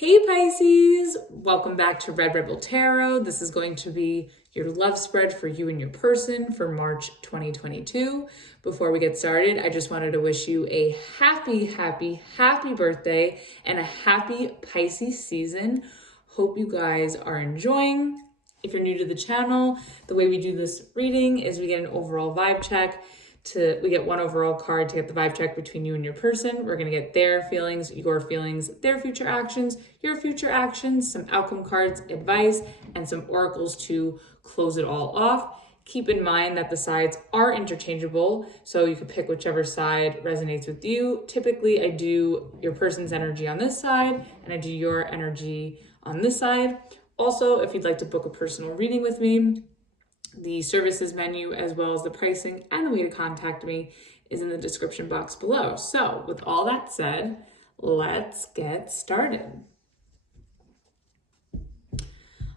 Hey Pisces, welcome back to Red Rebel Tarot. This is going to be your love spread for you and your person for March 2022. Before we get started, I just wanted to wish you a happy birthday and a happy Pisces season. Hope you guys are enjoying. If you're new to the channel, the way we do this reading is we get an overall vibe check. We get one overall card to get the vibe check between you and your person. We're going to get their feelings, your feelings, their future actions, your future actions, some outcome cards, advice, and some oracles to close it all off. Keep in mind that the sides are interchangeable, so you can pick whichever side resonates with you. Typically, I do your person's energy on this side, and I do your energy on this side. Also, if you'd like to book a personal reading with me, the services menu, as well as the pricing and the way to contact me, is in the description box below. So with all that said, let's get started.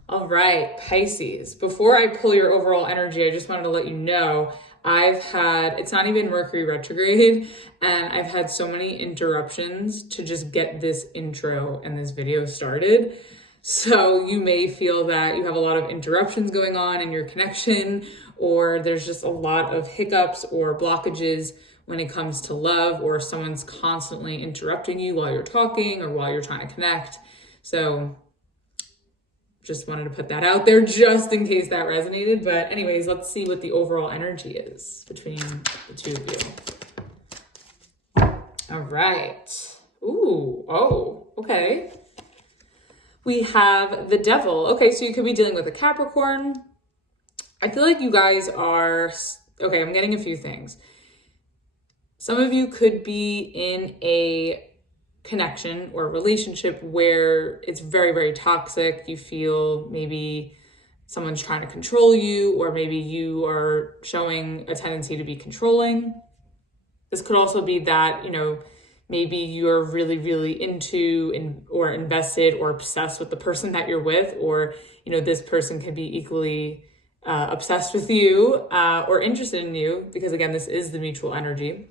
All right, Pisces, before I pull your overall energy, I just wanted to let you know it's not even Mercury retrograde, and I've had so many interruptions to just get this intro and this video started. So you may feel that you have a lot of interruptions going on in your connection, or there's just a lot of hiccups or blockages when it comes to love, or someone's constantly interrupting you while you're talking or while you're trying to connect. So just wanted to put that out there just in case that resonated. But anyways, let's see what the overall energy is between the two of you. All right. Ooh, oh, okay. We have the Devil. Okay, so you could be dealing with a Capricorn. I feel like you guys are, okay, I'm getting a few things. Some of you could be in a connection or a relationship where it's very, very toxic. You feel maybe someone's trying to control you, or maybe you are showing a tendency to be controlling. This could also be that, maybe you're really, really into or invested or obsessed with the person that you're with, or, this person can be equally obsessed with you or interested in you, because again, this is the mutual energy.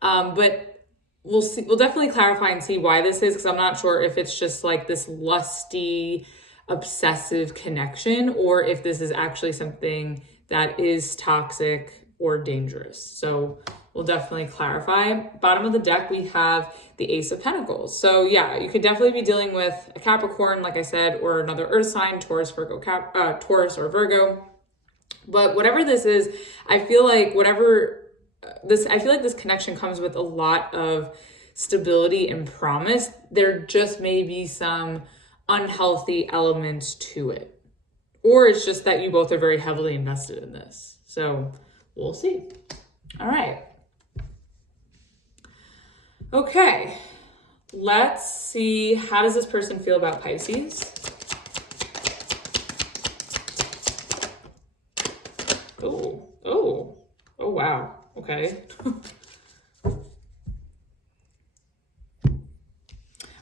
But we'll see. We'll definitely clarify and see why this is, because I'm not sure if it's just like this lusty, obsessive connection, or if this is actually something that is toxic or dangerous. So we'll definitely clarify. Bottom of the deck, we have the Ace of Pentacles. So yeah, you could definitely be dealing with a Capricorn, like I said, or another Earth sign, Taurus, Taurus or Virgo. But whatever this is, I feel like this connection comes with a lot of stability and promise. There just may be some unhealthy elements to it. Or it's just that you both are very heavily invested in this. So we'll see. All right. Okay, let's see. How does this person feel about Pisces? Oh, wow. Okay.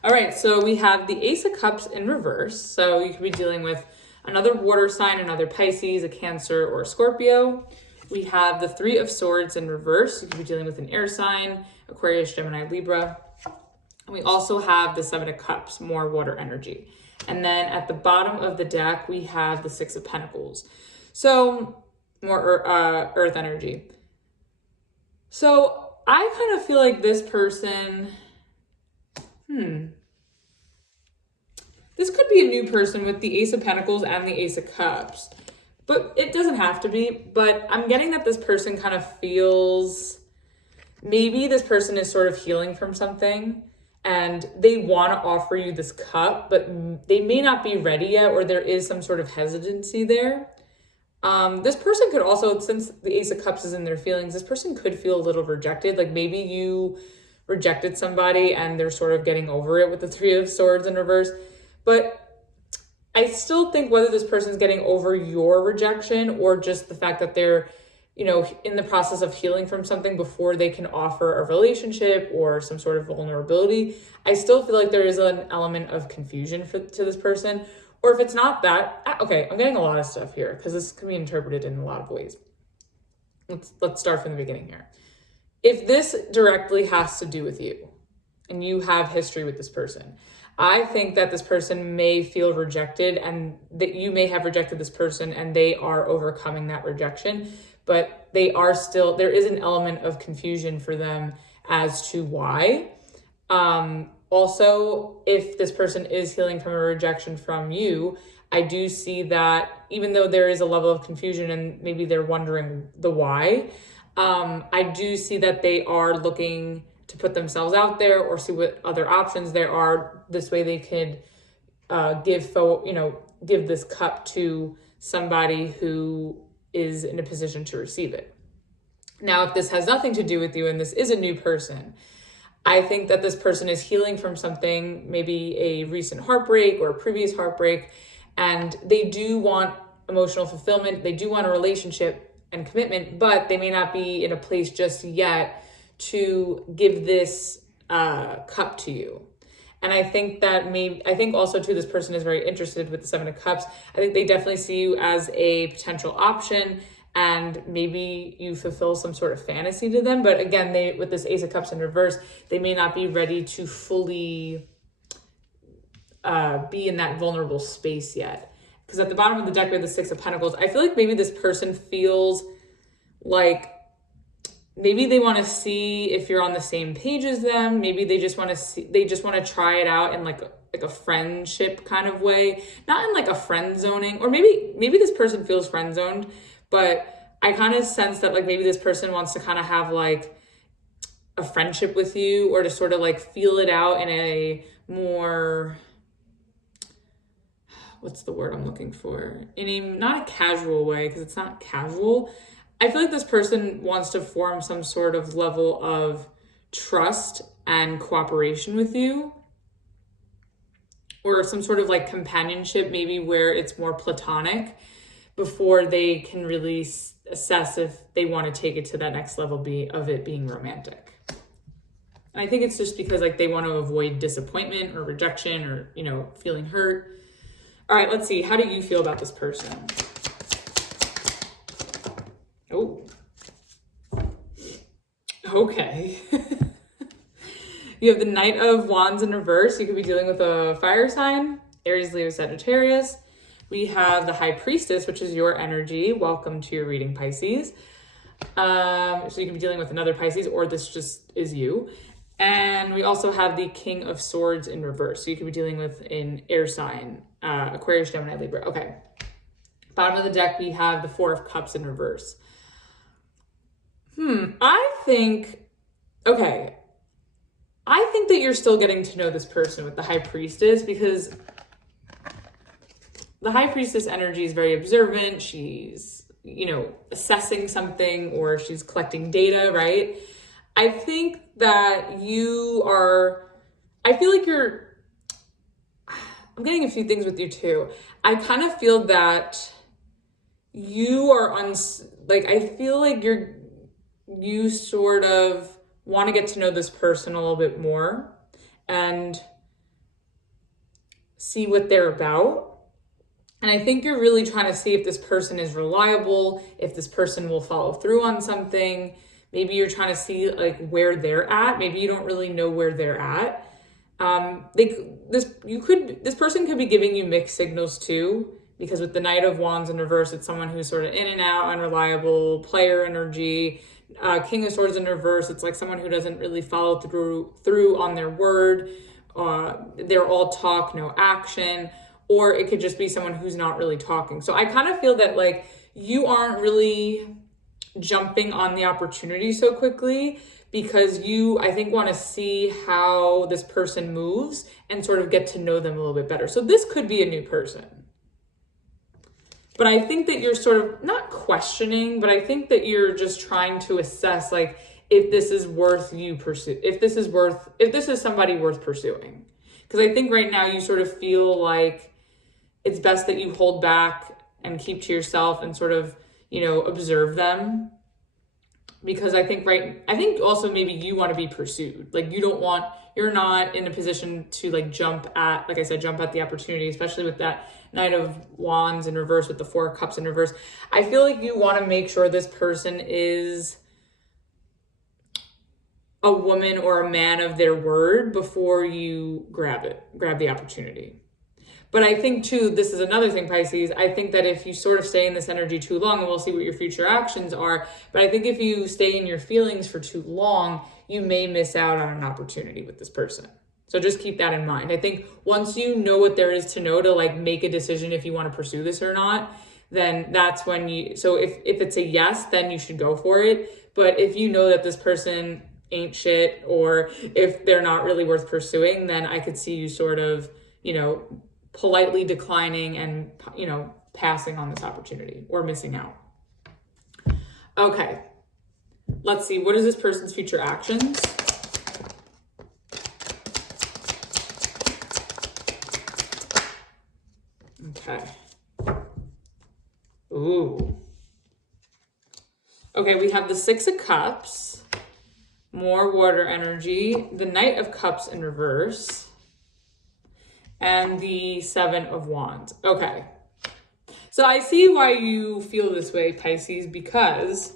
All right, so we have the Ace of Cups in reverse. So you could be dealing with another water sign, another Pisces, a Cancer, or a Scorpio. We have the Three of Swords in reverse. You could be dealing with an air sign, Aquarius, Gemini, Libra. And we also have the Seven of Cups, more water energy. And then at the bottom of the deck, we have the Six of Pentacles. So more earth energy. So I kind of feel like this person, this could be a new person with the Ace of Pentacles and the Ace of Cups. But it doesn't have to be. But I'm getting that this person kind of feels, maybe this person is sort of healing from something and they want to offer you this cup, but they may not be ready yet, or there is some sort of hesitancy there. This person could also, since the Ace of Cups is in their feelings, this person could feel a little rejected. Like maybe you rejected somebody and they're sort of getting over it with the Three of Swords in reverse. But I still think whether this person's getting over your rejection or just the fact that they're, in the process of healing from something before they can offer a relationship or some sort of vulnerability, I still feel like there is an element of confusion to this person. Or if it's not that, okay, I'm getting a lot of stuff here because this can be interpreted in a lot of ways. Let's start from the beginning here. If this directly has to do with you, and you have history with this person. I think that this person may feel rejected and that you may have rejected this person and they are overcoming that rejection, but they are still, there is an element of confusion for them as to why. Also, if this person is healing from a rejection from you, I do see that even though there is a level of confusion and maybe they're wondering the why, I do see that they are looking to put themselves out there or see what other options there are. This way they could give this cup to somebody who is in a position to receive it. Now, if this has nothing to do with you and this is a new person, I think that this person is healing from something, maybe a recent heartbreak or a previous heartbreak, and they do want emotional fulfillment. They do want a relationship and commitment, but they may not be in a place just yet to give this cup to you. And I think also too, this person is very interested with the Seven of Cups. I think they definitely see you as a potential option, and maybe you fulfill some sort of fantasy to them. But again, with this Ace of Cups in reverse, they may not be ready to fully be in that vulnerable space yet. Because at the bottom of the deck, we have the Six of Pentacles. I feel like maybe this person feels like maybe they want to see if you're on the same page as them. Maybe they just want to try it out in like a friendship kind of way, not in like a friend zoning, or maybe this person feels friend zoned, but I kind of sense that like maybe this person wants to kind of have like a friendship with you, or to sort of like feel it out in a more, what's the word I'm looking for? In a, not a casual way, because it's not casual. I feel like this person wants to form some sort of level of trust and cooperation with you, or some sort of like companionship, maybe where it's more platonic, before they can really assess if they want to take it to that next level of it being romantic. And I think it's just because like they want to avoid disappointment or rejection or, feeling hurt. All right, let's see. How do you feel about this person? Oh, okay. You have the Knight of Wands in reverse. You could be dealing with a fire sign, Aries, Leo, Sagittarius. We have the High Priestess, which is your energy. Welcome to your reading, Pisces. So you could be dealing with another Pisces, or this just is you. And we also have the King of Swords in reverse. So you could be dealing with an air sign, Aquarius, Gemini, Libra. Okay. Bottom of the deck, we have the Four of Cups in reverse. I think that you're still getting to know this person with the High Priestess, because the High Priestess energy is very observant. She's, assessing something, or she's collecting data, right? I think that I'm getting a few things with you too. I kind of feel that you are I feel like you sort of want to get to know this person a little bit more and see what they're about. And I think you're really trying to see if this person is reliable, if this person will follow through on something. Maybe you're trying to see like where they're at. Maybe you don't really know where they're at. This person could be giving you mixed signals too, because with the Knight of Wands in reverse, it's someone who's sort of in and out, unreliable, player energy. King of Swords in reverse, it's like someone who doesn't really follow through on their word. They're all talk, no action. Or it could just be someone who's not really talking. So I kind of feel that like you aren't really jumping on the opportunity so quickly, because you, I think, want to see how this person moves and sort of get to know them a little bit better. So this could be a new person. But I think that you're sort of not questioning, but I think that you're just trying to assess like if this is worth if this is somebody worth pursuing. Because I think right now you sort of feel like it's best that you hold back and keep to yourself and sort of, observe them. Because I think also maybe you want to be pursued. Like you're not in a position to like jump at the opportunity, especially with that Knight of Wands in reverse with the Four of Cups in reverse. I feel like you want to make sure this person is a woman or a man of their word before you grab the opportunity. But I think too, this is another thing, Pisces, I think that if you sort of stay in this energy too long, and we'll see what your future actions are, but I think if you stay in your feelings for too long, you may miss out on an opportunity with this person. So just keep that in mind. I think once you know what there is to know to like make a decision if you want to pursue this or not, then that's when so if it's a yes, then you should go for it. But if you know that this person ain't shit, or if they're not really worth pursuing, then I could see you sort of, politely declining and, passing on this opportunity or missing out. Okay, let's see. What is this person's future actions? Okay. Ooh. Okay, we have the Six of Cups, more water energy, the Knight of Cups in reverse, and the Seven of Wands. Okay. So I see why you feel this way, Pisces, because,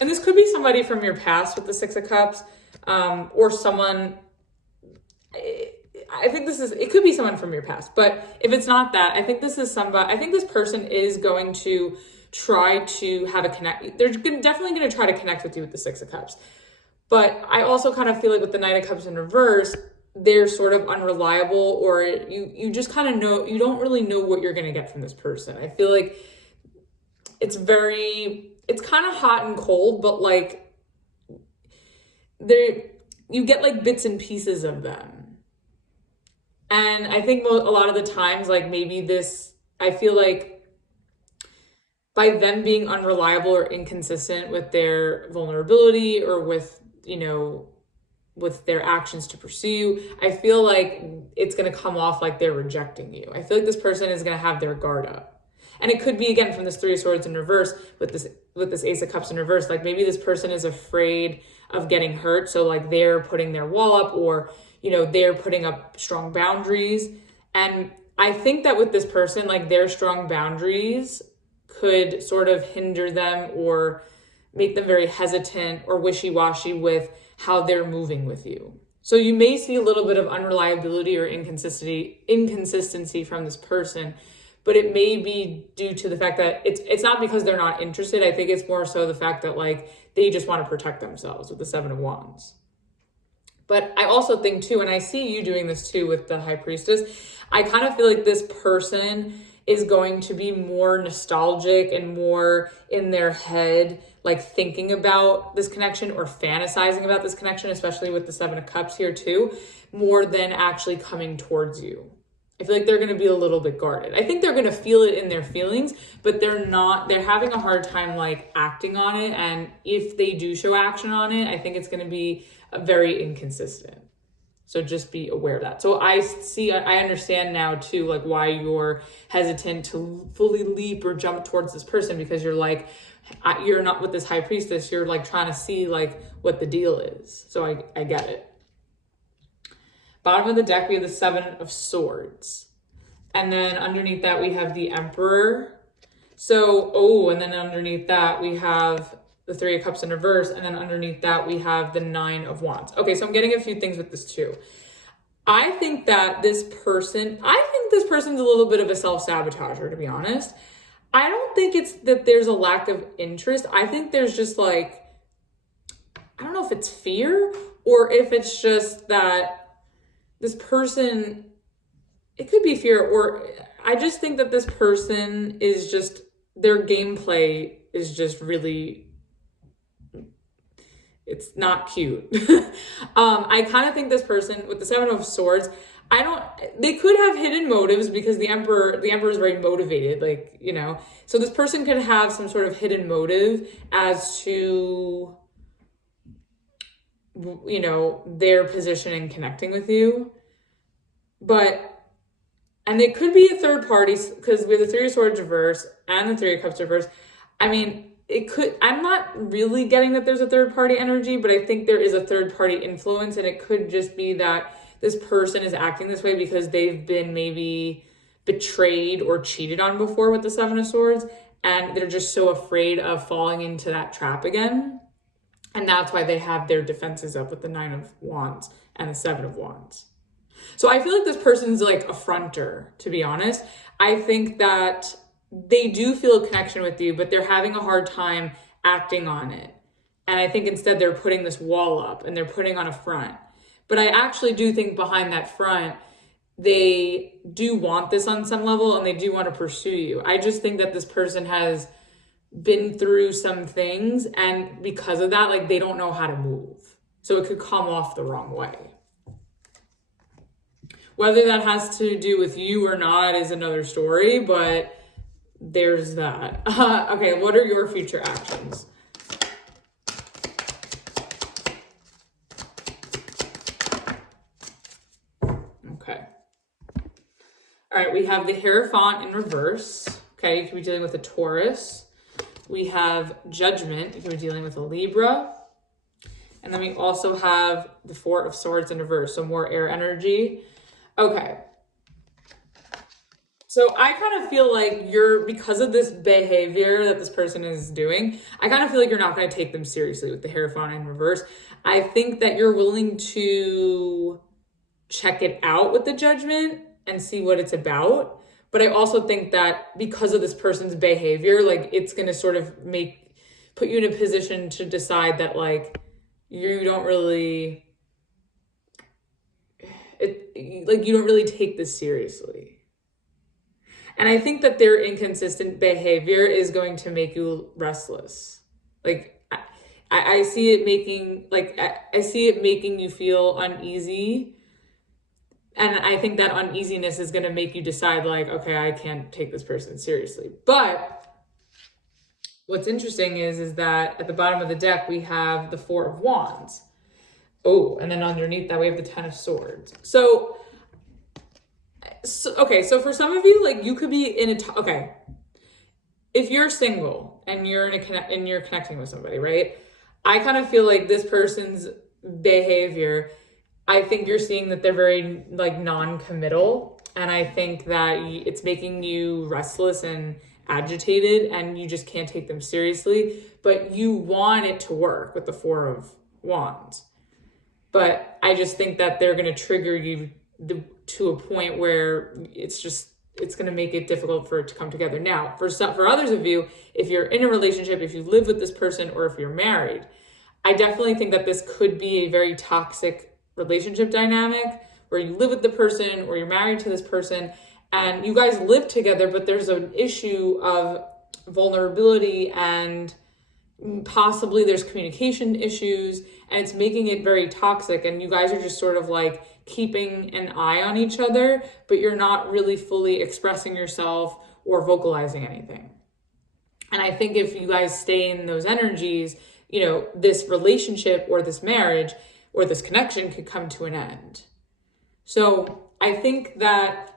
and this could be somebody from your past with the Six of Cups, or someone, I think it could be someone from your past, but if it's not that, I think this person is going to try to have a connect. They're definitely going to try to connect with you with the Six of Cups. But I also kind of feel like with the Knight of Cups in reverse, they're sort of unreliable, or you just kind of know, you don't really know what you're going to get from this person. I feel like it's kind of hot and cold, but like you get like bits and pieces of them. And I think a lot of the times, like I feel like by them being unreliable or inconsistent with their vulnerability or with their actions to pursue you, I feel like it's going to come off like they're rejecting you. I feel like this person is going to have their guard up. And it could be, again, from this Three of Swords in reverse with this Ace of Cups in reverse. Like maybe this person is afraid of getting hurt. So like they're putting their wall up, or, they're putting up strong boundaries. And I think that with this person, like their strong boundaries could sort of hinder them or make them very hesitant or wishy-washy with how they're moving with you. So you may see a little bit of unreliability or inconsistency from this person, but it may be due to the fact that it's not because they're not interested. I think it's more so the fact that like they just want to protect themselves with the Seven of Wands. But I also think too, and I see you doing this too with the High Priestess, I kind of feel like this person is going to be more nostalgic and more in their head, like thinking about this connection or fantasizing about this connection, especially with the Seven of Cups here too, more than actually coming towards you. I feel like they're going to be a little bit guarded. I think they're going to feel it in their feelings, but they're having a hard time like acting on it. And if they do show action on it, I think it's going to be very inconsistent. So just be aware of that. So I understand now too, like why you're hesitant to fully leap or jump towards this person, because you're like, you're not with this High Priestess. You're like trying to see like what the deal is. So I get it. Bottom of the deck, we have the Seven of Swords. And then underneath that, we have the Emperor. And then underneath that, we have the Three of Cups in reverse, and then underneath that we have the Nine of Wands. Okay, so I'm getting a few things with this too. I think this person's a little bit of a self-sabotager, to be honest. I don't think it's that there's a lack of interest. I think there's just like, I don't know if it's fear or if it's just that this person, it could be fear, or I just think that this person is just, their gameplay is just really, it's not cute. I kind of think this person with the Seven of Swords, they could have hidden motives because the Emperor is very motivated, so this person could have some sort of hidden motive as to, their position in connecting with you. And it could be a third party, because we have the Three of Swords reverse and the Three of Cups reverse. I mean, I'm not really getting that there's a third party energy, but I think there is a third party influence, and it could just be that this person is acting this way because they've been maybe betrayed or cheated on before with the Seven of Swords, and they're just so afraid of falling into that trap again. And that's why they have their defenses up with the 9 of Wands and the 7 of Wands. So I feel like this person's like a fronter, to be honest. I think that they do feel a connection with you, but they're having a hard time acting on it. And I think instead they're putting this wall up and they're putting on a front. But I actually do think behind that front, they do want this on some level and they do want to pursue you. I just think that this person has been through some things, and because of that, like, they don't know how to move. So it could come off the wrong way. Whether that has to do with you or not is another story, but there's that. Okay, what are your future actions? Okay. All right, we have the Hierophant in reverse. Okay, you could be dealing with a Taurus. We have Judgment. You could be dealing with a Libra. And then we also have the Four of Swords in reverse, so more air energy. Okay. So I kind of feel like because of this behavior that this person is doing, I kind of feel like you're not going to take them seriously with the Hierophant in reverse. I think that you're willing to check it out with the Judgment and see what it's about. But I also think that because of this person's behavior, like, it's going to sort of put you in a position to decide that, like, you don't really take this seriously. And I think that their inconsistent behavior is going to make you restless. Like, I see it making you feel uneasy. And I think that uneasiness is going to make you decide, like, okay, I can't take this person seriously. But what's interesting is that at the bottom of the deck, we have the Four of Wands. Oh, and then underneath that, we have the 10 of Swords. So for some of you, like, you could be in if you're single and you're you're connecting with somebody, right? I kind of feel like this person's behavior, I think you're seeing that they're very, like, non-committal. And I think that it's making you restless and agitated, and you just can't take them seriously. But you want it to work with the Four of Wands. But I just think that they're going to trigger you to a point where it's going to make it difficult for it to come together. Now, for others of you, if you're in a relationship, if you live with this person, or if you're married, I definitely think that this could be a very toxic relationship dynamic where you live with the person or you're married to this person and you guys live together, but there's an issue of vulnerability and possibly there's communication issues, and it's making it very toxic, and you guys are just sort of like keeping an eye on each other, but you're not really fully expressing yourself or vocalizing anything. And I think if you guys stay in those energies, this relationship or this marriage or this connection could come to an end. So I think that,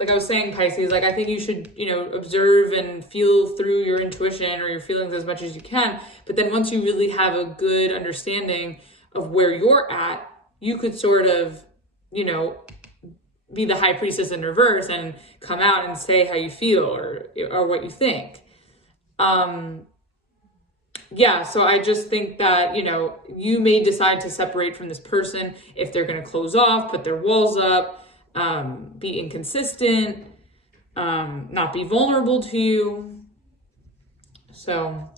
like I was saying, Pisces, like, I think you should, observe and feel through your intuition or your feelings as much as you can. But then once you really have a good understanding of where you're at, you could sort of, be the High Priestess in reverse and come out and say how you feel or what you think. So I just think that, you may decide to separate from this person if they're going to close off, put their walls up, be inconsistent, not be vulnerable to you. So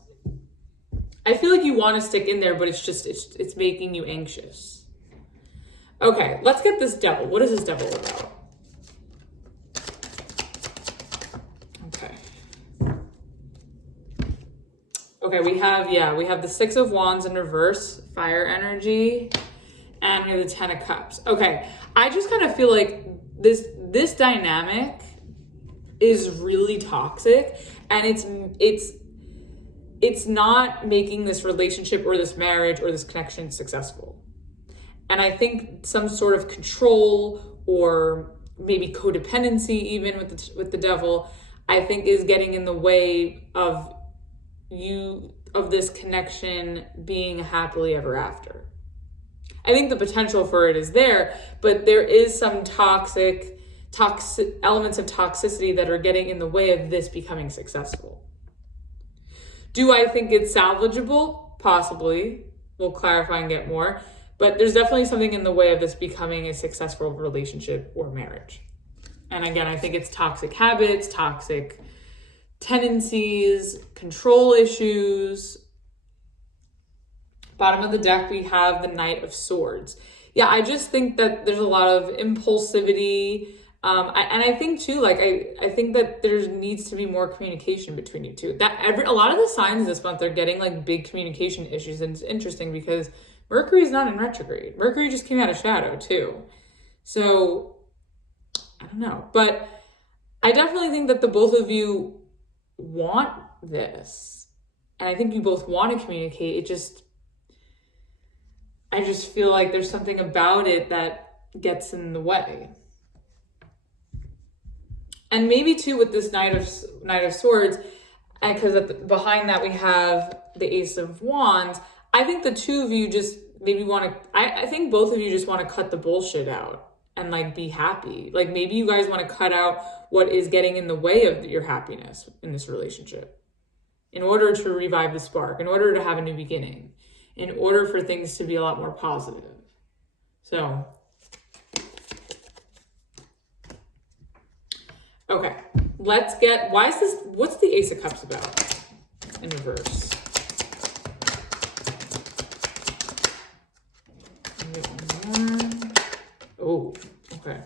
I feel like you want to stick in there, but it's making you anxious. Okay, let's get this Devil. What is this Devil about? Okay, we have the Six of Wands in reverse, fire energy, and we have the 10 of Cups. Okay, I just kind of feel like this dynamic is really toxic, and it's not making this relationship or this marriage or this connection successful. And I think some sort of control or maybe codependency, even with the Devil, I think is getting in the way of this connection being happily ever after. I think the potential for it is there, but there is some toxic elements of toxicity that are getting in the way of this becoming successful. Do I think it's salvageable? Possibly. we'll clarify and get more. But there's definitely something in the way of this becoming a successful relationship or marriage. And again, I think it's toxic habits, toxic tendencies, control issues. Bottom of the deck, we have the Knight of Swords. Yeah, I just think that there's a lot of impulsivity. And I think too, like, I think that there needs to be more communication between you two. A lot of the signs this month are getting like big communication issues. And it's interesting because Mercury is not in retrograde. Mercury just came out of shadow too. So I don't know, but I definitely think that the both of you want this. And I think you both want to communicate. I just feel like there's something about it that gets in the way. And maybe too with this Knight of Swords, because behind that we have the Ace of Wands, I think the two of you just maybe want to, I think both of you just want to cut the bullshit out and like be happy. Like maybe you guys want to cut out what is getting in the way of your happiness in this relationship in order to revive the spark, in order to have a new beginning, in order for things to be a lot more positive. So, okay, what's the Ace of Cups about in reverse? Oh, okay.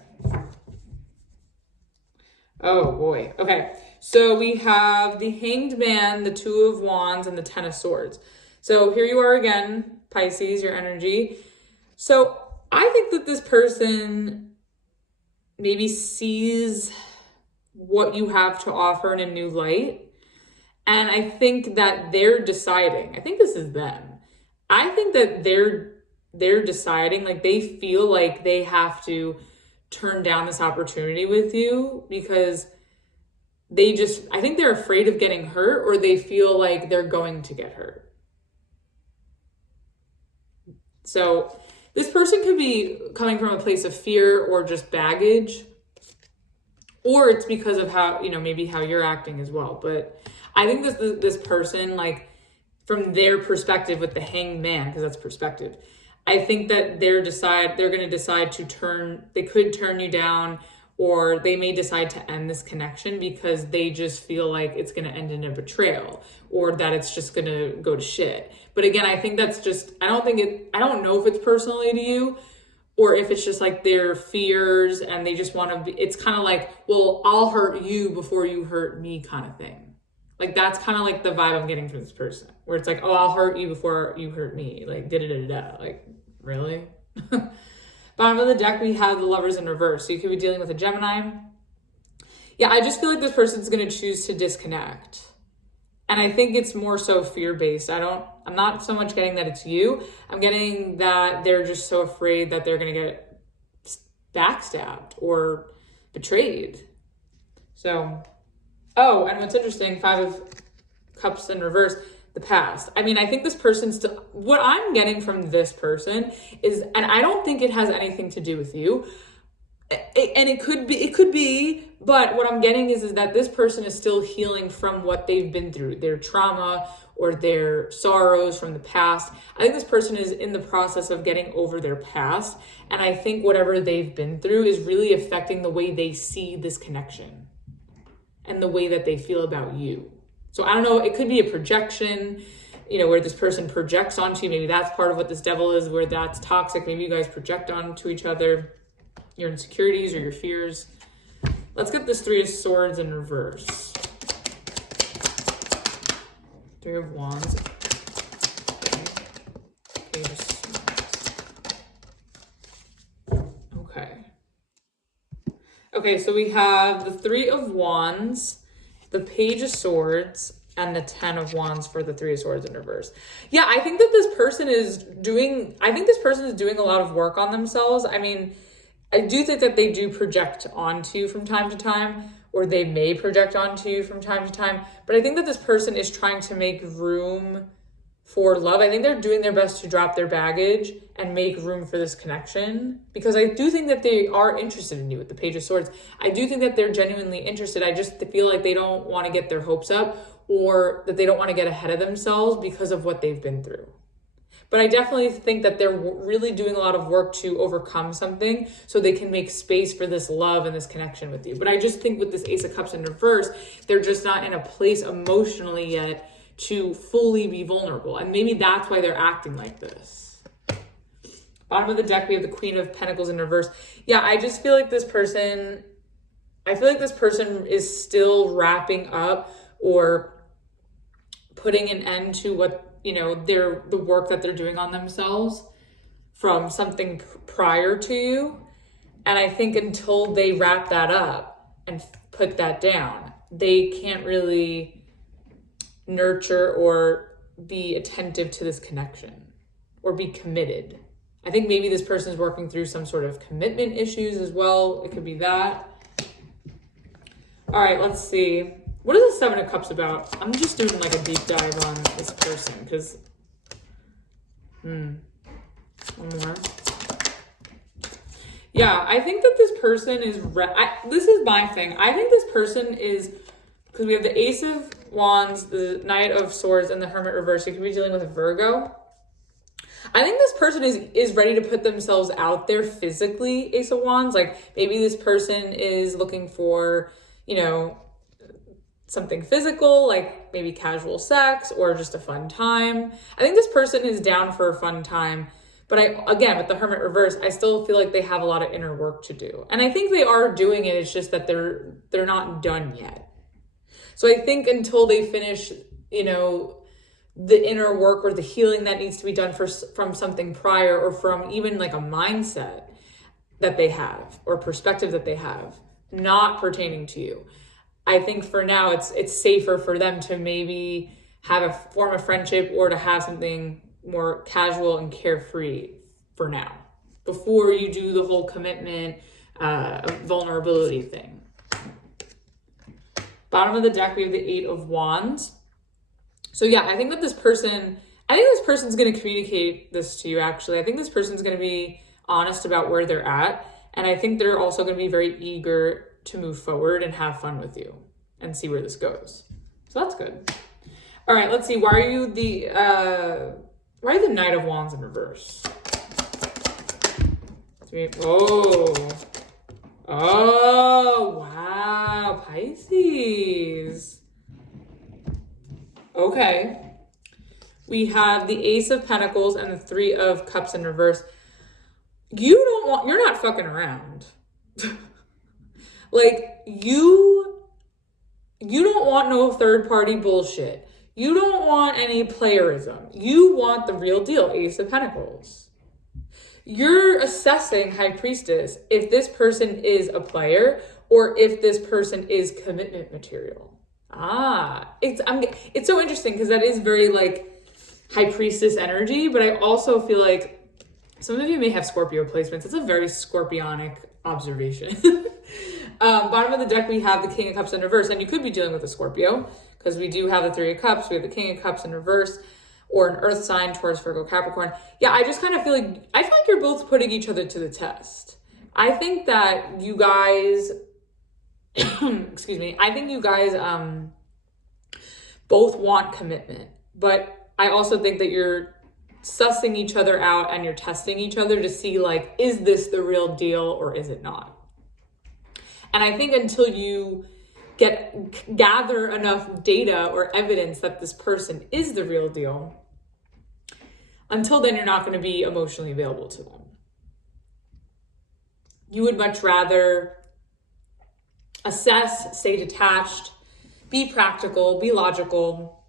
Oh boy. Okay. So we have the Hanged Man, the Two of Wands, and the Ten of Swords. So here you are again, Pisces, your energy. So I think that this person maybe sees what you have to offer in a new light. And I think that they're deciding, I think this is them. I think that they're deciding, like they feel like they have to turn down this opportunity with you because I think they're afraid of getting hurt, or they feel like they're going to get hurt. So this person could be coming from a place of fear or just baggage, or it's because of how, maybe how you're acting as well. But I think this person, like from their perspective with the Hanged Man, because that's perspective, I think that they're going to decide they could turn you down, or they may decide to end this connection because they just feel like it's going to end in a betrayal, or that it's just going to go to shit. But again, I think that's just, I don't know if it's personally to you, or if it's just like their fears and they just want to be, it's kind of like, well, I'll hurt you before you hurt me kind of thing. Like that's kind of like the vibe I'm getting from this person, where it's like, oh, I'll hurt you before you hurt me. Like da-da-da-da-da. Like, really? Bottom of the deck, we have the Lovers in reverse. So you could be dealing with a Gemini. Yeah, I just feel like this person's going to choose to disconnect. And I think it's more so fear-based. I'm not so much getting that it's you. I'm getting that they're just so afraid that they're going to get backstabbed or betrayed. So, and what's interesting, Five of Cups in reverse, the past. I mean, I think this person still, what I'm getting from this person is, and I don't think it has anything to do with you, and it could be, but what I'm getting is that this person is still healing from what they've been through, their trauma or their sorrows from the past. I think this person is in the process of getting over their past, and I think whatever they've been through is really affecting the way they see this connection and the way that they feel about you. So I don't know, it could be a projection, where this person projects onto you. Maybe that's part of what this Devil is, where that's toxic. Maybe you guys project onto each other, your insecurities or your fears. Let's get this Three of Swords in reverse. Three of Wands. Okay. Okay, so we have the Three of Wands, the Page of Swords, and the Ten of Wands for the Three of Swords in reverse. Yeah, I think that this person is doing a lot of work on themselves. I mean, I do think that they do project onto you from time to time, or they may project onto you from time to time. But I think that this person is trying to make room for love. I think they're doing their best to drop their baggage and make room for this connection, because I do think that they are interested in you with the Page of Swords. I do think that they're genuinely interested. I just feel like they don't want to get their hopes up, or that they don't want to get ahead of themselves because of what they've been through. But I definitely think that they're really doing a lot of work to overcome something so they can make space for this love and this connection with you. But I just think with this Ace of Cups in reverse, they're just not in a place emotionally yet to fully be vulnerable. And maybe that's why they're acting like this. Bottom of the deck, we have the Queen of Pentacles in reverse. Yeah, I just feel like this person is still wrapping up or putting an end to what, the work that they're doing on themselves from something prior to you. And I think until they wrap that up and put that down, they can't really nurture or be attentive to this connection or be committed. I think maybe this person is working through some sort of commitment issues as well. It could be that. All right, let's see. What is the Seven of Cups about? I'm just doing like a deep dive on this person because, one more. Yeah, I think that this person is, this is my thing. I think this person is, because we have the Ace of Wands, the Knight of Swords, and the Hermit reverse. You could be dealing with a Virgo. I think this person is ready to put themselves out there physically, Ace of Wands. Like maybe this person is looking for, something physical, like maybe casual sex or just a fun time. I think this person is down for a fun time. But again, with the Hermit reverse, I still feel like they have a lot of inner work to do. And I think they are doing it. It's just that they're not done yet. So I think until they finish, the inner work or the healing that needs to be done from something prior or from even like a mindset that they have or perspective that they have, not pertaining to you. I think for now it's safer for them to maybe have a form of friendship or to have something more casual and carefree for now before you do the whole commitment, vulnerability thing. Bottom of the deck, we have the Eight of Wands. So yeah, I think this person's going to communicate this to you, actually. I think this person's going to be honest about where they're at. And I think they're also going to be very eager to move forward and have fun with you and see where this goes. So that's good. All right, let's see. Why are you the Knight of Wands in reverse? Oh, wow. Pisces. Okay. We have the Ace of Pentacles and the Three of Cups in reverse. You're not fucking around. Like, you don't want no third party bullshit. You don't want any playerism. You want the real deal, Ace of Pentacles. You're assessing, High Priestess, if this person is a player or if this person is commitment material. It's so interesting because that is very like High Priestess energy, but I also feel like some of you may have Scorpio placements. It's a very Scorpionic observation. Bottom of the deck, we have the King of Cups in reverse, and you could be dealing with a Scorpio because we do have the Three of Cups. We have the King of Cups in reverse, or an Earth sign, Taurus, Virgo, Capricorn. Yeah, I just kind of feel like you're both putting each other to the test. I think that you guys, excuse me, I think you guys both want commitment, but I also think that you're sussing each other out and you're testing each other to see like, is this the real deal or is it not? And I think until you gather enough data or evidence that this person is the real deal, until then, you're not going to be emotionally available to them. You would much rather assess, stay detached, be practical, be logical,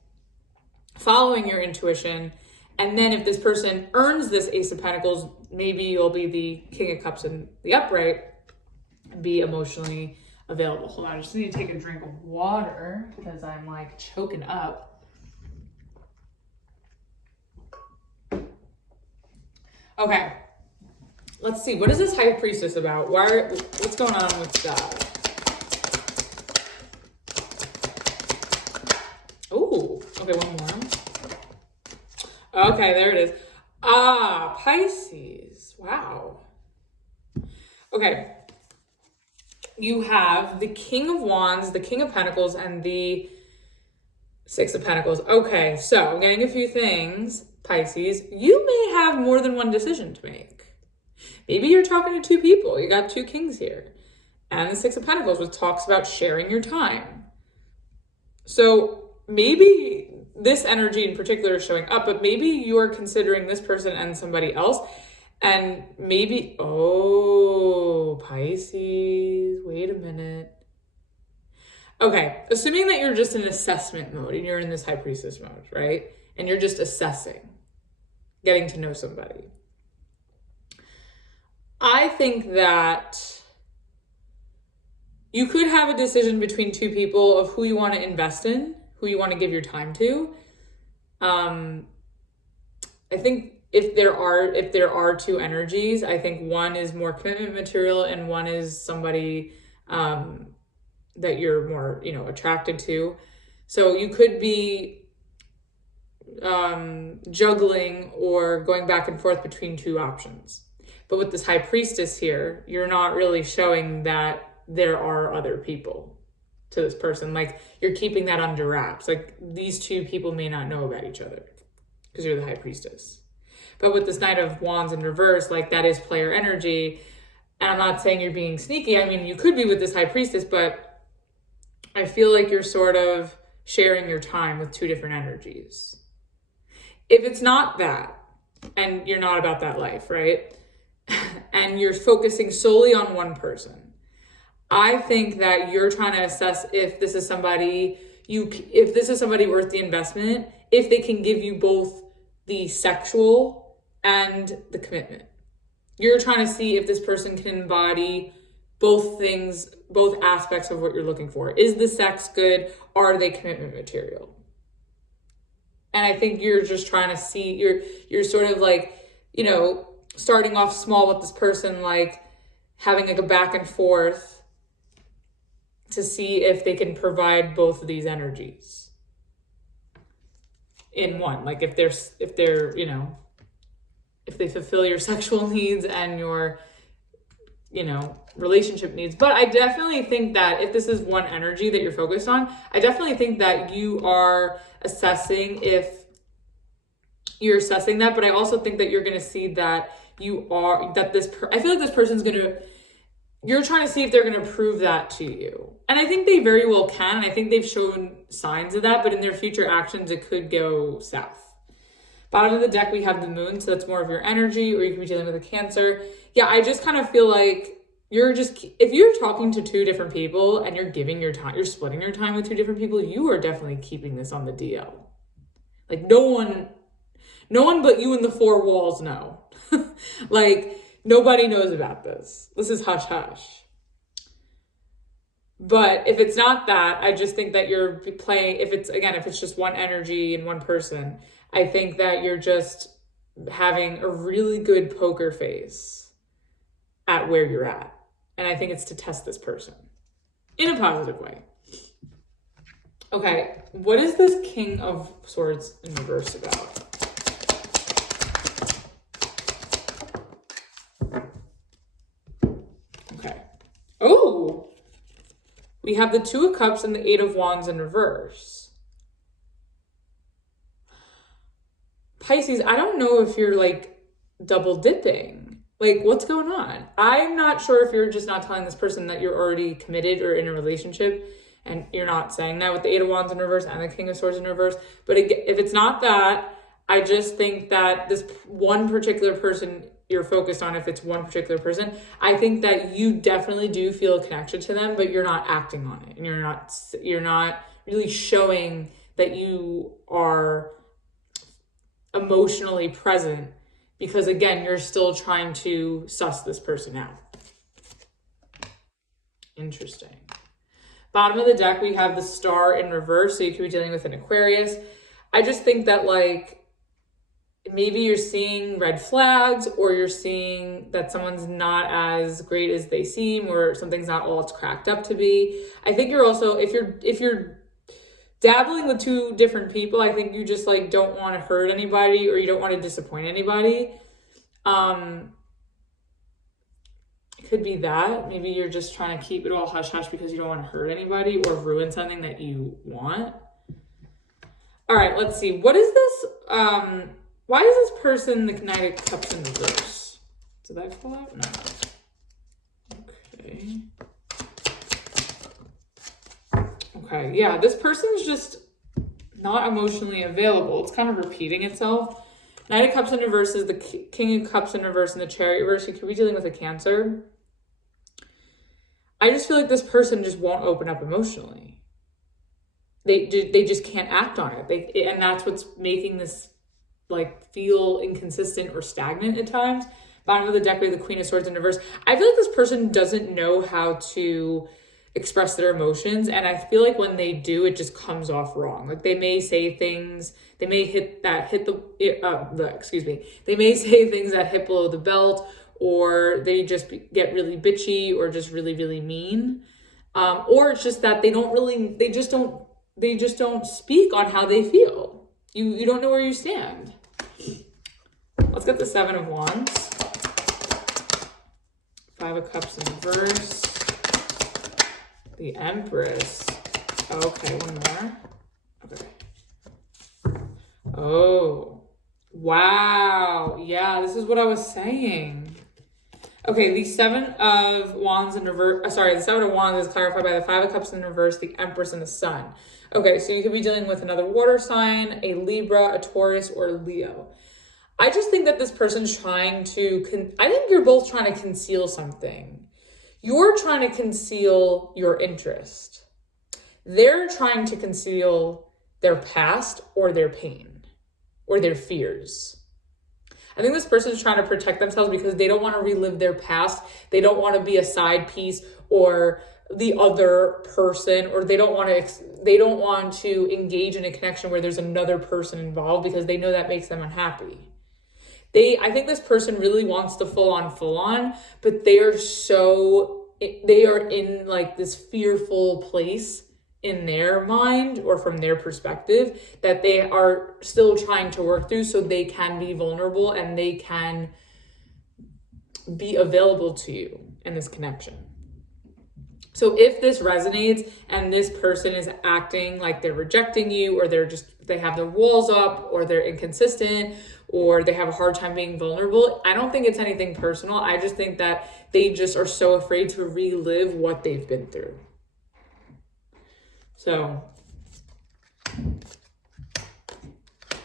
following your intuition. And then if this person earns this Ace of Pentacles, maybe you'll be the King of Cups in the upright and be emotionally available. Hold on, I just need to take a drink of water because I'm like choking up. Okay, let's see. What is this High Priestess about? What's going on with that? Oh, okay, one more. Okay, there it is. Pisces. Wow. Okay. You have the King of Wands, the King of Pentacles, and the Six of Pentacles. Okay, so I'm getting a few things, Pisces. You may have more than one decision to make. Maybe you're talking to two people. You got two kings here. And the Six of Pentacles, which talks about sharing your time. So maybe this energy in particular is showing up, but maybe you're considering this person and somebody else. And maybe, oh, Pisces, wait a minute. Okay, assuming that you're just in assessment mode and you're in this High Priestess mode, right? And you're just assessing, getting to know somebody. I think that you could have a decision between two people of who you want to invest in, who you want to give your time to. I think if there are two energies, I think one is more commitment material and one is somebody that you're more, attracted to. So you could be juggling or going back and forth between two options. But with this High Priestess here, you're not really showing that there are other people to this person. Like, you're keeping that under wraps. Like, these two people may not know about each other because you're the High Priestess. But with this Knight of Wands in reverse, like, that is player energy. And I'm not saying you're being sneaky. I mean, you could be with this High Priestess, but I feel like you're sort of sharing your time with two different energies. If it's not that, and you're not about that life, right? And you're focusing solely on one person, I think that you're trying to assess if this is somebody worth the investment, if they can give you both the sexual and the commitment. You're trying to see if this person can embody both things, both aspects of what you're looking for. Is the sex good? Are they commitment material? And I think you're just trying to see, you're sort of like, starting off small with this person, like having like a back and forth to see if they can provide both of these energies in one. Like if they fulfill your sexual needs and your, relationship needs. But I definitely think that if this is one energy that you're focused on, I definitely think that you are assessing that, but I also think that you're going to see that I feel like this person's you're trying to see if they're going to prove that to you. And I think they very well can. And I think they've shown signs of that, but in their future actions, it could go south. Bottom of the deck, we have the Moon. So that's more of your energy, or you could be dealing with a Cancer. Yeah, I just kind of feel like if you're talking to two different people and you're giving your time, you're splitting your time with two different people, you are definitely keeping this on the DL. Like no one but you and the four walls know. Like, nobody knows about this. This is hush hush. But if it's not that, I just think that you're playing, if it's just one energy and one person, I think that you're just having a really good poker face at where you're at. And I think it's to test this person in a positive way. Okay, what is this King of Swords in reverse about? Oh, we have the Two of Cups and the Eight of Wands in reverse. Pisces, I don't know if you're like double dipping. Like, what's going on? I'm not sure if you're just not telling this person that you're already committed or in a relationship, and you're not saying that with the Eight of Wands in reverse and the King of Swords in reverse. But if it's not that, I just think that this one particular person you're focused on, if it's one particular person, I think that you definitely do feel a connection to them, but you're not acting on it. And you're not really showing that you are emotionally present, because again, you're still trying to suss this person out. Interesting. Bottom of the deck, we have the Star in reverse. So you could be dealing with an Aquarius. I just think that maybe you're seeing red flags, or you're seeing that someone's not as great as they seem, or something's not all it's cracked up to be. I think you're also, if you're dabbling with two different people, I think you just don't want to hurt anybody, or you don't want to disappoint anybody. It could be that. Maybe you're just trying to keep it all hush hush because you don't want to hurt anybody or ruin something that you want. All right, let's see. What is this Why is this person the Knight of Cups in reverse? Did that fall out? No. Okay. Okay, yeah, this person's just not emotionally available. It's kind of repeating itself. Knight of Cups in reverse is the King of Cups in reverse and the Chariot reverse. You could be dealing with a Cancer. I just feel like this person just won't open up emotionally. They just can't act on it. And that's what's making this like feel inconsistent or stagnant at times. Bottom of the deck, we have the Queen of Swords in reverse. I feel like this person doesn't know how to express their emotions, and I feel like when they do, it just comes off wrong. Like they may say things, they may they may say things that hit below the belt, or they just get really bitchy or just really, really mean. Or it's just that they just don't speak on how they feel. You don't know where you stand. Let's get the Seven of Wands. Five of Cups in reverse. The Empress. Okay, one more. Okay. Oh, wow. Yeah, this is what I was saying. Okay, the Seven of Wands in reverse. The Seven of Wands is clarified by the Five of Cups in reverse, the Empress, and the Sun. Okay, so you could be dealing with another water sign, a Libra, a Taurus, or a Leo. I just think that this person's trying to, I think you're both trying to conceal something. You're trying to conceal your interest. They're trying to conceal their past or their pain or their fears. I think this person's trying to protect themselves because they don't want to relive their past. They don't want to be a side piece or the other person, or they don't want to engage in a connection where there's another person involved because they know that makes them unhappy. I think this person really wants the full on, but they are in like this fearful place in their mind or from their perspective that they are still trying to work through so they can be vulnerable and they can be available to you in this connection. So if this resonates and this person is acting like they're rejecting you, or they have their walls up, or they're inconsistent, or they have a hard time being vulnerable, I don't think it's anything personal. I just think that they just are so afraid to relive what they've been through. So,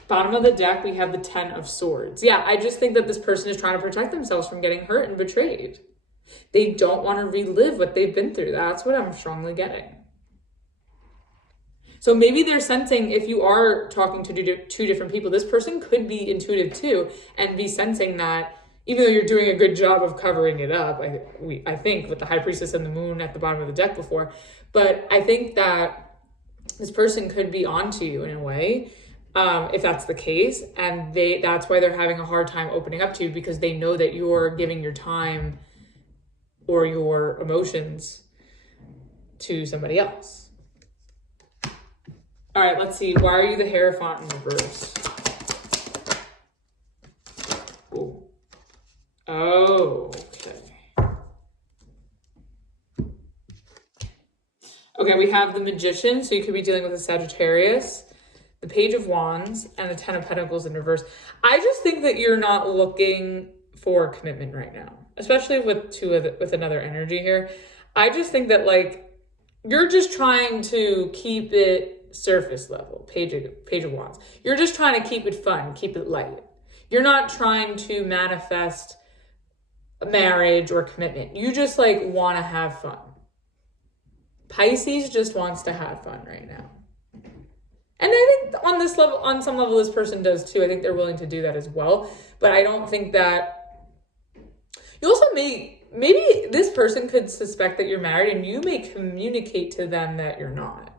bottom of the deck, we have the Ten of Swords. Yeah, I just think that this person is trying to protect themselves from getting hurt and betrayed. They don't want to relive what they've been through. That's what I'm strongly getting. So maybe they're sensing, if you are talking to two different people, this person could be intuitive too and be sensing that, even though you're doing a good job of covering it up, I think with the High Priestess and the Moon at the bottom of the deck before, but I think that this person could be onto you in a way, if that's the case, and that's why they're having a hard time opening up to you, because they know that you're giving your time or your emotions to somebody else. All right, let's see. Why are you the Hierophant in reverse? Ooh. Oh, okay. Okay, we have the Magician, so you could be dealing with a Sagittarius, the Page of Wands, and the Ten of Pentacles in reverse. I just think that you're not looking for commitment right now, especially with with another energy here. I just think that like you're just trying to keep it surface level, Page of Wands. You're just trying to keep it fun, keep it light. You're not trying to manifest a marriage or commitment. You just like want to have fun. Pisces just wants to have fun right now. And I think on this level, on some level, this person does too. I think they're willing to do that as well. But I don't think that you also maybe this person could suspect that you're married and you may communicate to them that you're not,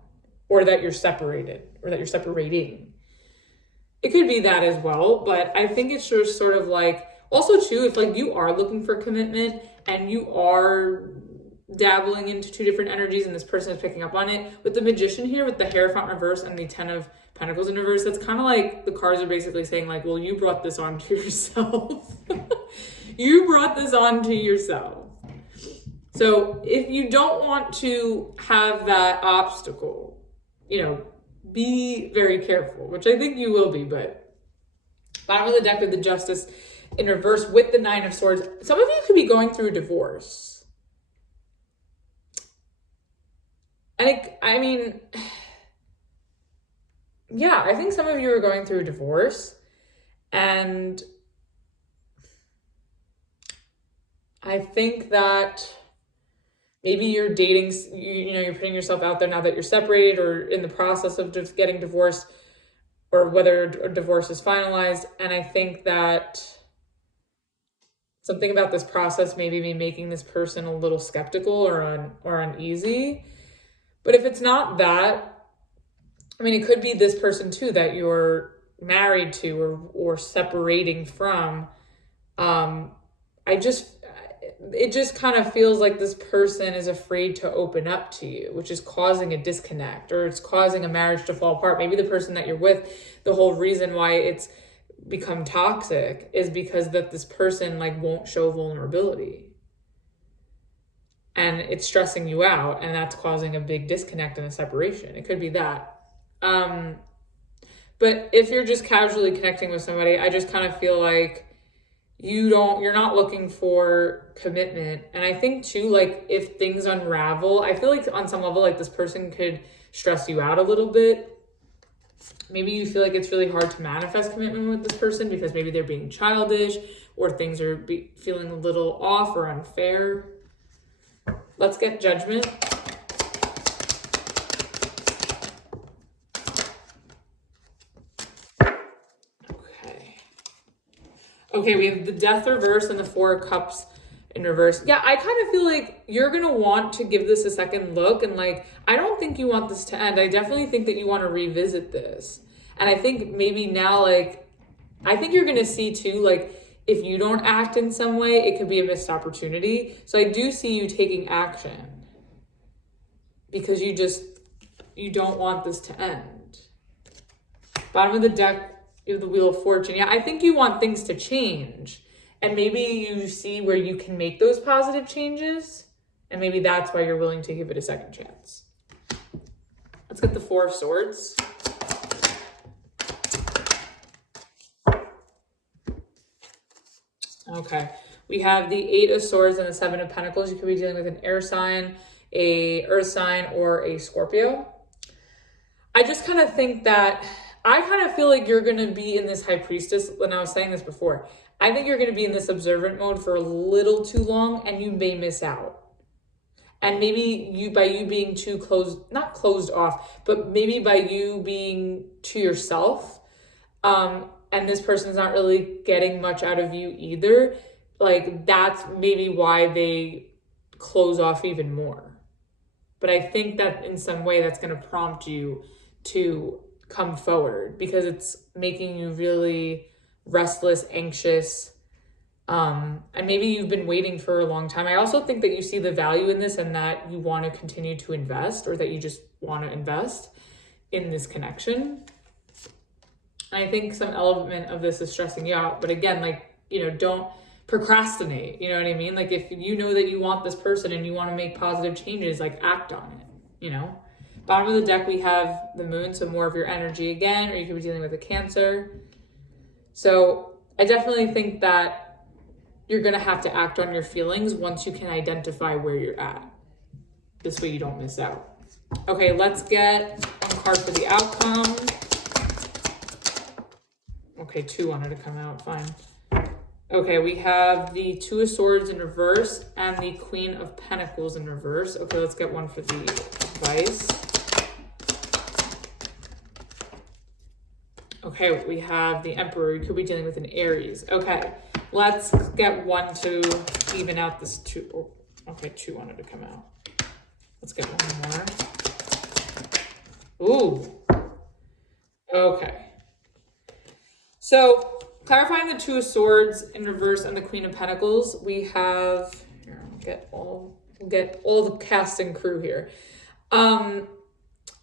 or that you're separated, or that you're separating. It could be that as well, but I think it's just sort of like, also too, if like you are looking for commitment and you are dabbling into two different energies and this person is picking up on it, with the Magician here, with the Hierophant reverse and the Ten of Pentacles in reverse, that's kind of like the cards are basically saying like, well, you brought this on to yourself. You brought this on to yourself. So if you don't want to have that obstacle, be very careful, which I think you will be, but Bottom of the deck with the Justice in reverse with the Nine of Swords. Some of you could be going through a divorce. And I mean, yeah, I think some of you are going through a divorce. And I think that maybe you're dating, you're putting yourself out there now that you're separated or in the process of just getting divorced, or whether a divorce is finalized. And I think that something about this process maybe be making this person a little skeptical or uneasy. But if it's not that, I mean, it could be this person too that you're married to or separating from. It just kind of feels like this person is afraid to open up to you, which is causing a disconnect, or it's causing a marriage to fall apart. Maybe the person that you're with, the whole reason why it's become toxic is because that this person like won't show vulnerability. And it's stressing you out, and that's causing a big disconnect and a separation. It could be that. But if you're just casually connecting with somebody, I just kind of feel like you're not looking for commitment. And I think too, like if things unravel, I feel like on some level, like this person could stress you out a little bit. Maybe you feel like it's really hard to manifest commitment with this person because maybe they're being childish or things are feeling a little off or unfair. Let's get Judgment. Okay, we have the Death reverse and the Four of Cups in reverse. Yeah, I kind of feel like you're going to want to give this a second look. And like, I don't think you want this to end. I definitely think that you want to revisit this. And I think maybe now, like, I think you're going to see too, like, if you don't act in some way, it could be a missed opportunity. So I do see you taking action because you don't want this to end. Bottom of the deck, you have the Wheel of Fortune. Yeah, I think you want things to change. And maybe you see where you can make those positive changes. And maybe that's why you're willing to give it a second chance. Let's get the Four of Swords. Okay. We have the Eight of Swords and the Seven of Pentacles. You could be dealing with an air sign, a earth sign, or a Scorpio. I just kind of think that I kind of feel like you're going to be in this High Priestess, when I was saying this before, I think you're going to be in this observant mode for a little too long and you may miss out. And maybe by you being too not closed off, but maybe by you being to yourself, and this person's not really getting much out of you either, like that's maybe why they close off even more. But I think that in some way that's going to prompt you to come forward because it's making you really restless, anxious, and maybe you've been waiting for a long time. I also think that you see the value in this and that you want to continue to invest, or that you just want to invest in this connection. And I think some element of this is stressing you out, but again, like, don't procrastinate, you know what I mean? Like if you know that you want this person and you want to make positive changes, like act on it, Bottom of the deck, we have the Moon, so more of your energy again, or you could be dealing with a Cancer. So I definitely think that you're going to have to act on your feelings once you can identify where you're at. This way you don't miss out. Okay, let's get one card for the outcome. Okay, two wanted to come out, fine. Okay, we have the Two of Swords in reverse and the Queen of Pentacles in reverse. Okay, let's get one for the advice. Okay, we have the Emperor. You could be dealing with an Aries. Okay, let's get one to even out this two. Oh, okay, two wanted to come out. Let's get one more. Ooh. Okay. So, clarifying the Two of Swords in reverse and the Queen of Pentacles, we have, here, we'll get all the cast and crew here. I'm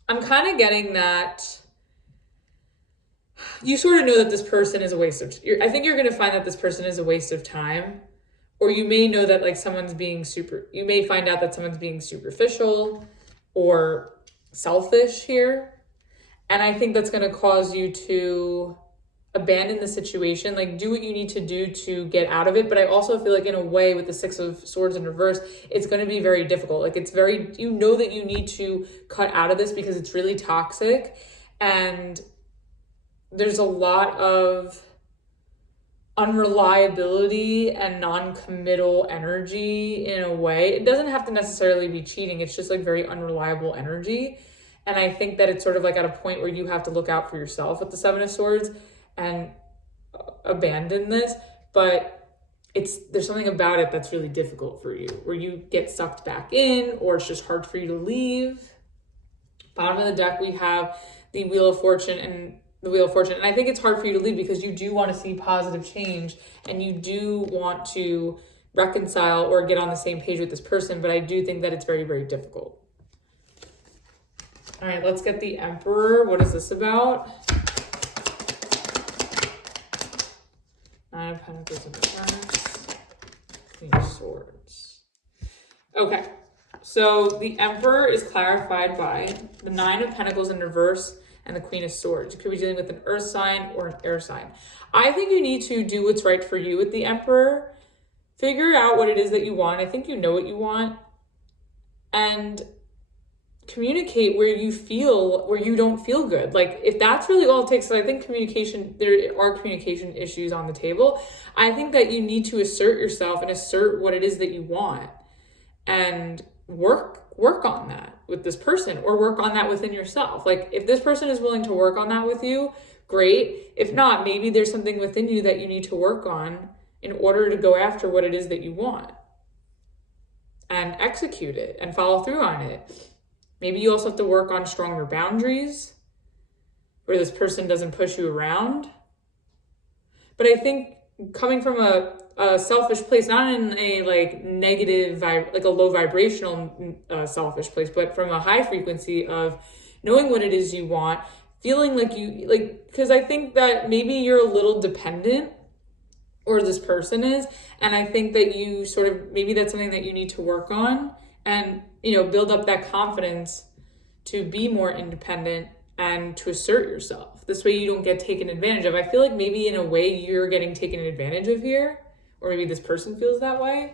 kind of getting that you sort of know that this person is a waste of, I think you're going to find that this person is a waste of time, or you may know that like you may find out that someone's being superficial or selfish here. And I think that's going to cause you to abandon the situation, like do what you need to do to get out of it. But I also feel like in a way with the Six of Swords in reverse, it's going to be very difficult. Like it's very, you know that you need to cut out of this because it's really toxic, and there's a lot of unreliability and non-committal energy in a way. It doesn't have to necessarily be cheating. It's just like very unreliable energy. And I think that it's sort of like at a point where you have to look out for yourself with the Seven of Swords and abandon this. But there's something about it that's really difficult for you, where you get sucked back in, or it's just hard for you to leave. Bottom of the deck, we have the Wheel of Fortune and the Wheel of Fortune. And I think it's hard for you to leave because you do want to see positive change and you do want to reconcile or get on the same page with this person. But I do think that it's very, very difficult. All right, let's get the Emperor. What is this about? Nine of Pentacles in reverse. Queen of Swords. Okay, so the Emperor is clarified by the Nine of Pentacles in reverse and the Queen of Swords. You could be dealing with an earth sign or an air sign. I think you need to do what's right for you with the Emperor. Figure out what it is that you want. I think you know what you want. And communicate where you don't feel good. Like if that's really all it takes, I think there are communication issues on the table. I think that you need to assert yourself and assert what it is that you want and work on that with this person, or work on that within yourself. Like if this person is willing to work on that with you, great. If not, maybe there's something within you that you need to work on in order to go after what it is that you want and execute it and follow through on it. Maybe you also have to work on stronger boundaries where this person doesn't push you around. But I think coming from a selfish place, not in a like negative, like a low vibrational selfish place, but from a high frequency of knowing what it is you want, feeling like because I think that maybe you're a little dependent, or this person is. And I think that you maybe that's something that you need to work on and, build up that confidence to be more independent and to assert yourself. This way you don't get taken advantage of. I feel like maybe in a way you're getting taken advantage of here, or maybe this person feels that way.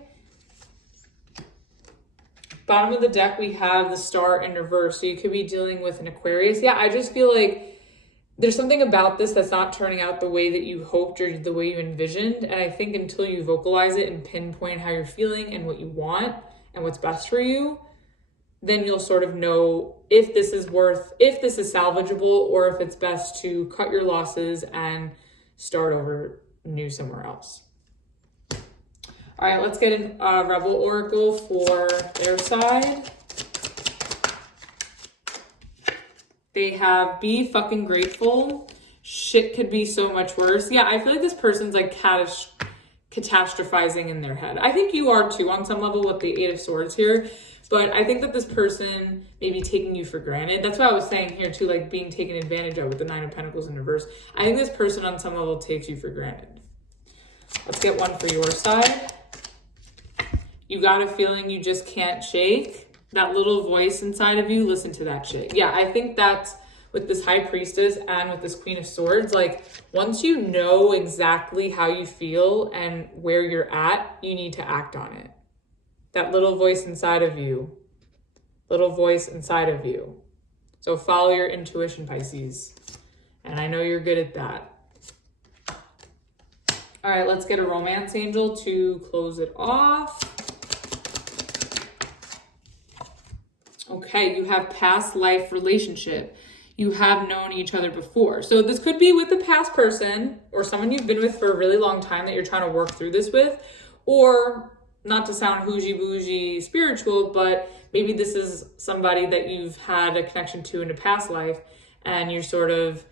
Bottom of the deck, we have the Star in reverse. So you could be dealing with an Aquarius. Yeah, I just feel like there's something about this that's not turning out the way that you hoped or the way you envisioned. And I think until you vocalize it and pinpoint how you're feeling and what you want and what's best for you, then you'll sort of know if this is salvageable, or if it's best to cut your losses and start over new somewhere else. All right, let's get a Rebel Oracle for their side. They have be fucking grateful. Shit could be so much worse. Yeah, I feel like this person's like catastrophizing in their head. I think you are too on some level with the Eight of Swords here. But I think that this person may be taking you for granted. That's what I was saying here too, like being taken advantage of with the Nine of Pentacles in reverse. I think this person on some level takes you for granted. Let's get one for your side. You got a feeling you just can't shake. That little voice inside of you, listen to that shit. Yeah, I think that's with this High Priestess and with this Queen of Swords. Like once you know exactly how you feel and where you're at, you need to act on it. That little voice inside of you. So follow your intuition, Pisces. And I know you're good at that. All right, let's get a romance angel to close it off. Okay, you have past life relationship. You have known each other before. So this could be with a past person or someone you've been with for a really long time that you're trying to work through this with, or not to sound bougie spiritual, but maybe this is somebody that you've had a connection to in a past life and you're sort of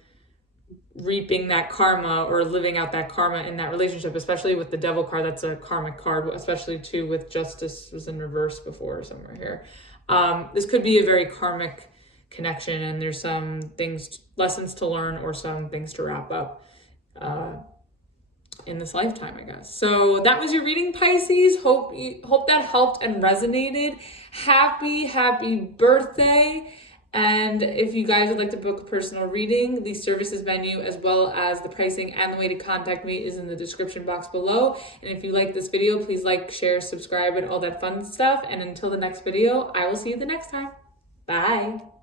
reaping that karma or living out that karma in that relationship, especially with the Devil card. That's a karmic card, especially too with Justice was in reverse before somewhere here. This could be a very karmic connection, and there's some lessons to learn or some things to wrap up in this lifetime, I guess. So that was your reading, Pisces. Hope that helped and resonated. Happy birthday. And if you guys would like to book a personal reading, the services menu as well as the pricing and the way to contact me is in the description box below. And if you like this video, please like, share, subscribe, and all that fun stuff. And until the next video, I will see you the next time. Bye.